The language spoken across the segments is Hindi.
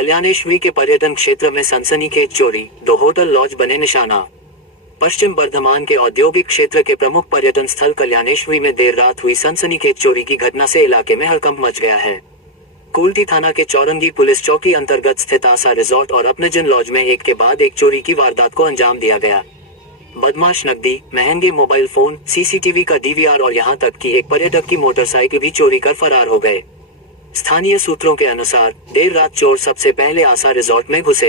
कल्याणेश्वरी के पर्यटन क्षेत्र में सनसनीखेज चोरी, 2 होटल लॉज बने निशाना। पश्चिम बर्धमान के औद्योगिक क्षेत्र के प्रमुख पर्यटन स्थल कल्याणेश्वरी में देर रात हुई सनसनीखेज चोरी की घटना से इलाके में हड़कंप मच गया है। कुल्टी थाना के चौरंगी पुलिस चौकी अंतर्गत स्थित आशा रिजॉर्ट और अपनेजन लॉज में एक के बाद एक चोरी की वारदात को अंजाम दिया गया। बदमाश नकदी, महंगे मोबाइल फोन, सीसीटीवी का डीवीआर और यहां तक कि एक पर्यटक की मोटरसाइकिल भी चोरी कर फरार हो गए। स्थानीय सूत्रों के अनुसार देर रात चोर सबसे पहले आशा रिजॉर्ट में घुसे।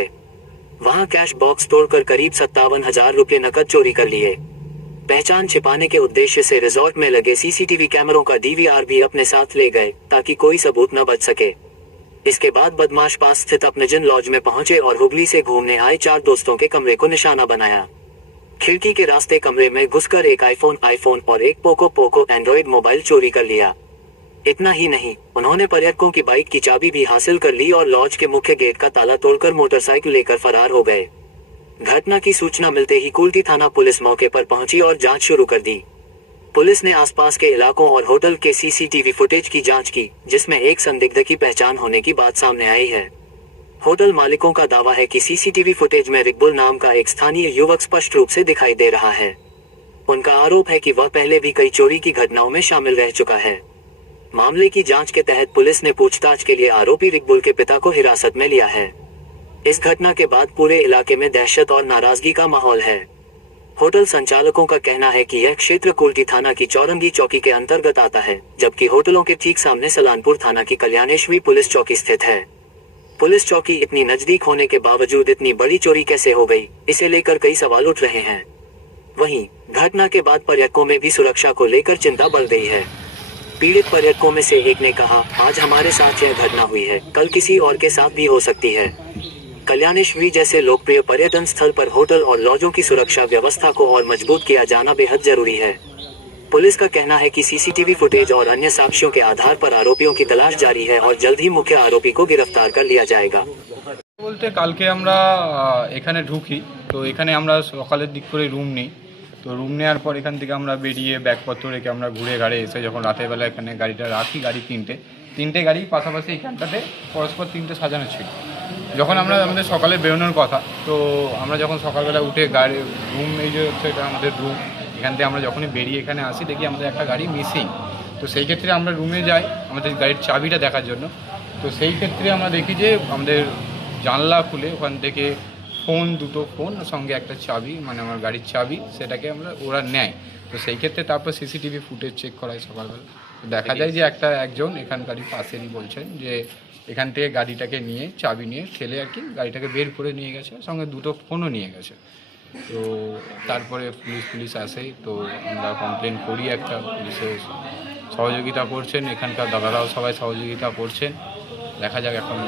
वहां कैश बॉक्स तोड़कर करीब 57,000 रुपये नकद चोरी कर लिए। पहचान छिपाने के उद्देश्य से रिजॉर्ट में लगे सीसीटीवी कैमरों का डीवीआर भी अपने साथ ले गए ताकि कोई सबूत न बच सके। इसके बाद बदमाश पास स्थित अपनेजन लॉज में पहुंचे और हुगली से घूमने आए 4 दोस्तों के कमरे को निशाना बनाया। खिड़की के रास्ते कमरे में घुसकर एक आईफोन और एक पोको एंड्रॉइड मोबाइल चोरी कर लिया। इतना ही नहीं, उन्होंने पर्यटकों की बाइक की चाबी भी हासिल कर ली और लॉज के मुख्य गेट का ताला तोड़कर मोटरसाइकिल लेकर फरार हो गए। घटना की सूचना मिलते ही कुल्टी थाना पुलिस मौके पर पहुंची और जांच शुरू कर दी। पुलिस ने आसपास के इलाकों और होटल के सीसीटीवी फुटेज की जांच की, जिसमें एक संदिग्ध की पहचान होने की बात सामने आई है। होटल मालिकों का दावा है कि सीसीटीवी फुटेज में रिकबुल नाम का एक स्थानीय युवक स्पष्ट रूप से दिखाई दे रहा है। उनका आरोप है कि वह पहले भी कई चोरी की घटनाओं में शामिल रह चुका है। मामले की जांच के तहत पुलिस ने पूछताछ के लिए आरोपी रिकबुल के पिता को हिरासत में लिया है। इस घटना के बाद पूरे इलाके में दहशत और नाराजगी का माहौल है। होटल संचालकों का कहना है कि यह क्षेत्र कुल्टी थाना की चौरंगी चौकी के अंतर्गत आता है, जबकि होटलों के ठीक सामने सलानपुर थाना की कल्याणेश्वरी पुलिस चौकी स्थित है। पुलिस चौकी इतनी नजदीक होने के बावजूद इतनी बड़ी चोरी कैसे हो गई, इसे लेकर कई सवाल उठ रहे हैं। वहीं घटना के बाद पर्यटकों में भी सुरक्षा को लेकर चिंता बढ़ गई है। पीड़ित पर्यटकों में से एक ने कहा, आज हमारे साथ यह घटना हुई है, कल किसी और के साथ भी हो सकती है। कल्याणेश्वरी जैसे लोकप्रिय पर्यटन स्थल पर होटल और लॉजों की सुरक्षा व्यवस्था को और मजबूत किया जाना बेहद जरूरी है। पुलिस का कहना है कि सीसीटीवी फुटेज और अन्य साक्ष्यों के आधार पर आरोपियों की तलाश जारी है और जल्द ही मुख्य आरोपी को गिरफ्तार कर लिया जाएगा। বলতে কালকে আমরা এখানে ঢুকি, তো এখানে আমরা সকালের দিক করে রুম নিই। তো রুম নেওয়ার পর এখান থেকে আমরা বেরিয়ে ব্যাগপত্র রেখে আমরা ঘুরে ঘাড়ে এসে যখন রাতের বেলা এখানে গাড়িটা রাখি, গাড়ি তিনটে গাড়ি পাশাপাশি এখানটাতে পরস্পর 3টে সাজানো ছিল। যখন আমরা আমাদের সকালে বেরোনোর কথা, তো আমরা যখন সকালবেলা উঠে গাড়ি রুম, এই যে হচ্ছে এটা আমাদের রুম, এখান থেকে আমরা যখনই বেরিয়ে এখানে আসি দেখি আমাদের একটা গাড়ি মিসিং। তো সেই ক্ষেত্রে আমরা রুমে যাই আমাদের গাড়ির চাবিটা দেখার জন্য। তো সেই ক্ষেত্রে আমরা দেখি যে আমাদের জানলা খুলে ওখান থেকে দুটো ফোন সঙ্গে একটা চাবি, মানে আমার গাড়ির চাবি, সেটাকে ওরা নেয়। তো সেই ক্ষেত্রে তারপর সিসিটিভি ফুটেজ চেক করা হয় সকালবেলা। দেখা যায় যে একজন এখানকারই পাশেরই বলছেন যে এখান থেকে গাড়িটাকে নিয়ে চাবি নিয়ে ঠেলে আর কি গাড়িটাকে বের করে নিয়ে গেছে, সঙ্গে দুটো ফোনও নিয়ে গেছে। তো তারপরে পুলিশ আসে, তো আমরা কমপ্লেন করি, একটা পুলিশের সহযোগিতা করছেন, এখানকার দাদারাও সবাই সহযোগিতা করছেন। দেখা যাক এখন